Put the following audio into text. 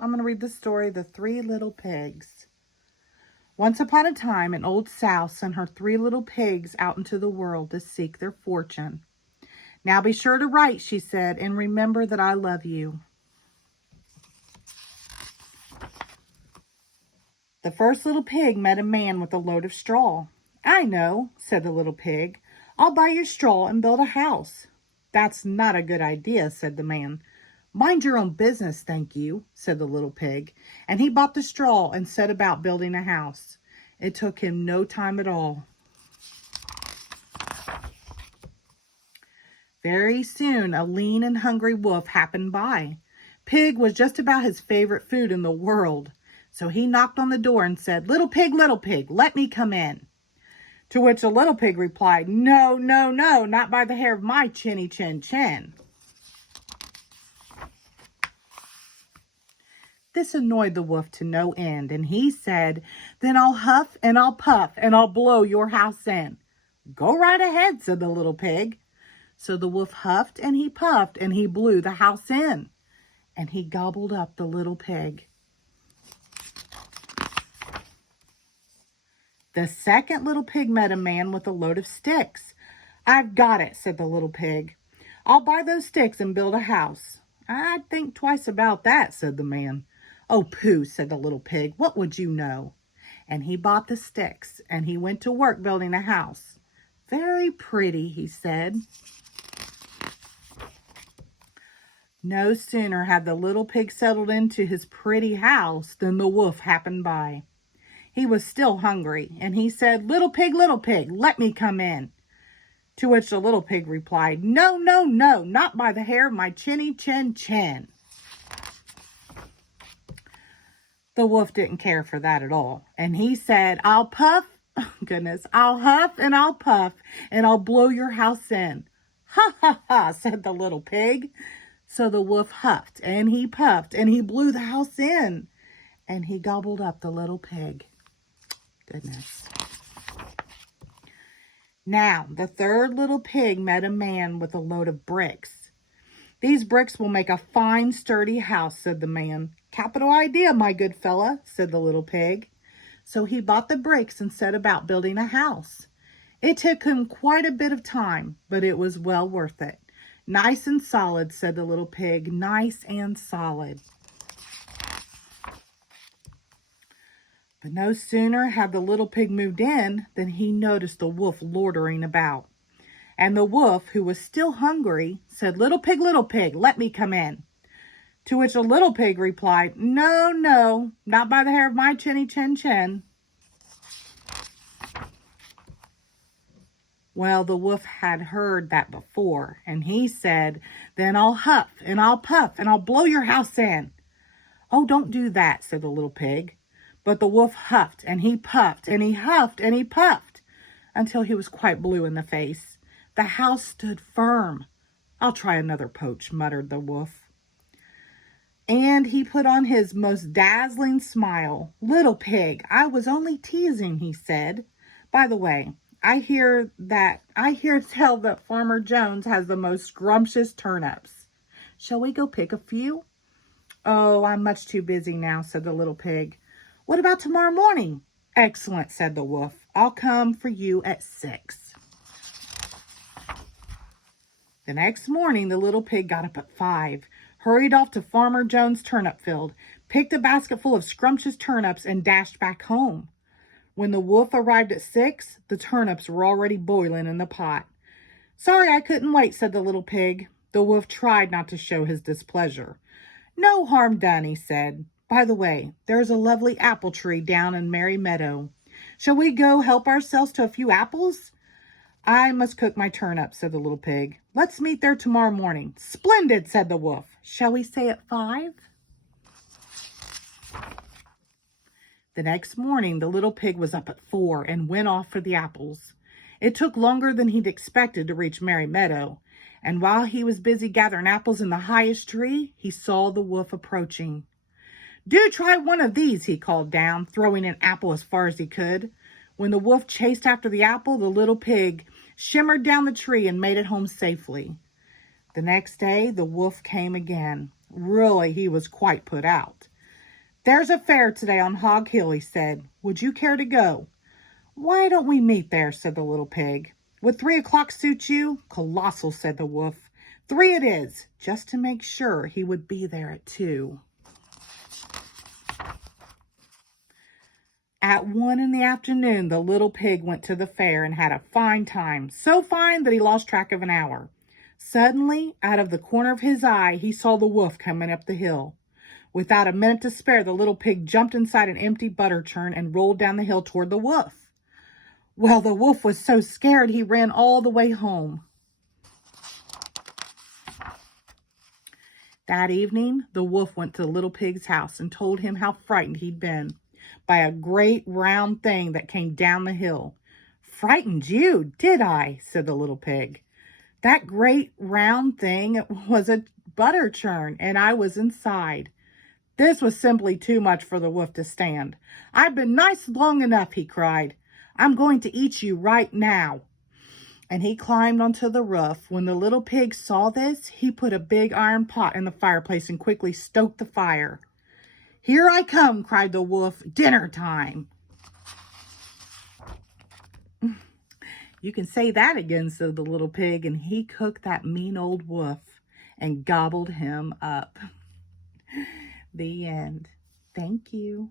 I'm going to read the story, The Three Little Pigs. Once upon a time, an old sow sent her 3 little pigs out into the world to seek their fortune. Now be sure to write, she said, and remember that I love you. The first little pig met a man with a load of straw. I know, said the little pig. I'll buy your straw and build a house. That's not a good idea, said the man. Mind your own business, thank you, said the little pig, and he bought the straw and set about building a house. It took him no time at all. Very soon, a lean and hungry wolf happened by. Pig was just about his favorite food in the world, so he knocked on the door and said, little pig, let me come in." To which the little pig replied, no, no, no, not by the hair of my chinny chin chin. This annoyed the wolf to no end, and he said, then I'll huff and I'll puff and I'll blow your house in. Go right ahead, said the little pig. So the wolf huffed and he puffed and he blew the house in, and he gobbled up the little pig. The second little pig met a man with a load of sticks. I've got it, said the little pig. I'll buy those sticks and build a house. I'd think twice about that, said the man. Oh, pooh, said the little pig. What would you know? And he bought the sticks and he went to work building a house. Very pretty, he said. No sooner had the little pig settled into his pretty house than the wolf happened by. He was still hungry, and he said, little pig, let me come in. To which the little pig replied, no, no, no, not by the hair of my chinny chin chin. The wolf didn't care for that at all, and he said, I'll huff and I'll puff, and I'll blow your house in. Ha, ha, ha, said the little pig. So the wolf huffed, and he puffed, and he blew the house in, and he gobbled up the little pig. Goodness. Now, the third little pig met a man with a load of bricks. These bricks will make a fine, sturdy house, said the man. Capital idea, my good fella, said the little pig. So he bought the bricks and set about building a house. It took him quite a bit of time, but it was well worth it. Nice and solid, said the little pig, nice and solid. But no sooner had the little pig moved in than he noticed the wolf loitering about. And the wolf, who was still hungry, said, little pig, let me come in. To which the little pig replied, no, no, not by the hair of my chinny chin chin. Well, the wolf had heard that before, and he said, then I'll huff and I'll puff and I'll blow your house in. Oh, don't do that, said the little pig. But the wolf huffed and he puffed and he huffed and he puffed until he was quite blue in the face. The house stood firm. I'll try another poach, muttered the wolf. And he put on his most dazzling smile. Little pig, I was only teasing, he said. By the way, I hear tell that Farmer Jones has the most scrumptious turnips. Shall we go pick a few? Oh, I'm much too busy now, said the little pig. What about tomorrow morning? Excellent, said the wolf. I'll come for you at 6. The next morning, the little pig got up at 5, hurried off to Farmer Jones' turnip field, picked a basket full of scrumptious turnips, and dashed back home. When the wolf arrived at 6, the turnips were already boiling in the pot. Sorry I couldn't wait, said the little pig. The wolf tried not to show his displeasure. No harm done, he said. By the way, there's a lovely apple tree down in Merry Meadow. Shall we go help ourselves to a few apples? I must cook my turnips, said the little pig. Let's meet there tomorrow morning. Splendid, said the wolf. Shall we say at 5? The next morning, the little pig was up at 4 and went off for the apples. It took longer than he'd expected to reach Merry Meadow, and while he was busy gathering apples in the highest tree, he saw the wolf approaching. Do try one of these, he called down, throwing an apple as far as he could. When the wolf chased after the apple, the little pig shimmered down the tree and made it home safely. The next day, the wolf came again. Really, he was quite put out. "There's a fair today on Hog Hill," he said. "Would you care to go?" "Why don't we meet there?" said the little pig. "Would 3 o'clock suit you?" "Colossal," said the wolf. "3 it is," just to make sure he would be there at 2. At 1 in the afternoon, the little pig went to the fair and had a fine time, so fine that he lost track of an hour. Suddenly, out of the corner of his eye, he saw the wolf coming up the hill. Without a minute to spare, the little pig jumped inside an empty butter churn and rolled down the hill toward the wolf. Well, the wolf was so scared he ran all the way home. That evening, the wolf went to the little pig's house and told him how frightened he'd been by a great round thing that came down the hill. "Frightened you, did I?" said the little pig. "That great round thing was a butter churn, and I was inside." This was simply too much for the wolf to stand. "I've been nice long enough," he cried. "I'm going to eat you right now." And he climbed onto the roof. When the little pig saw this, he put a big iron pot in the fireplace and quickly stoked the fire. "Here I come," cried the wolf. "Dinner time." "You can say that again," said the little pig, and he cooked that mean old wolf and gobbled him up. The end. Thank you.